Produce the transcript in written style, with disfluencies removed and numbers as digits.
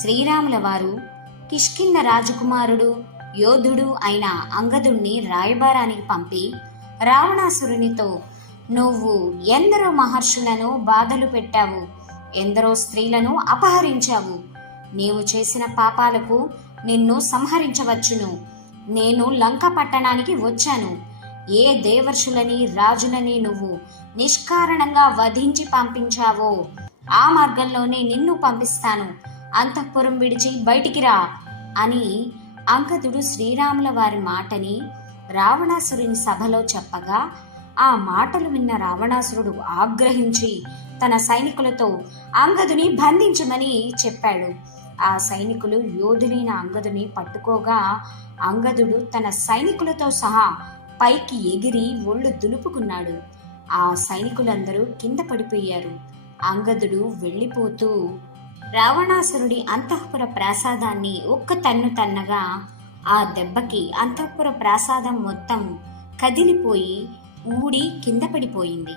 శ్రీరాముల వారు కిష్కింధ రాజకుమారుడు యోధుడు అయిన అంగదుణ్ణి రాయబారానికి పంపి రావణాసురునితో, నువ్వు ఎందరో మహర్షులను బాధలు పెట్టావు, ఎందరో స్త్రీలను అపహరించావు. నీవు చేసిన పాపాలకు నిన్ను సంహరించవచ్చును. నేను లంక పట్టణానికి వచ్చాను. ఏ దేవర్షులని రాజులని నువ్వు నిష్కారణంగా వధించి పంపించావో ఆ మార్గంలోనే నిన్ను పంపిస్తాను. అంతఃపురం విడిచి బయటికి రా అని అంగదుడు శ్రీరాముల వారి మాటని రావణాసురుని సభలో చెప్పగా, ఆ మాటలు విన్న రావణాసురుడు ఆగ్రహించి తన సైనికులతో అంగదుని బంధించమని చెప్పాడు. ఆ సైనికులు యోధులైన అంగదుని పట్టుకోగా అంగదుడు తన సైనికులతో సహా పైకి ఎగిరి ఒళ్ళు దులుపుకున్నాడు. ఆ సైనికులందరూ కింద పడిపోయారు. అంగదుడు వెళ్ళిపోతూ రావణాసురుడి అంతఃపుర ప్రాసాదాన్ని ఒక్క తన్ను తన్నగా ఆ దెబ్బకి అంతఃపుర ప్రాసాదం మొత్తం కదిలిపోయి ఊడి కింద పడిపోయింది.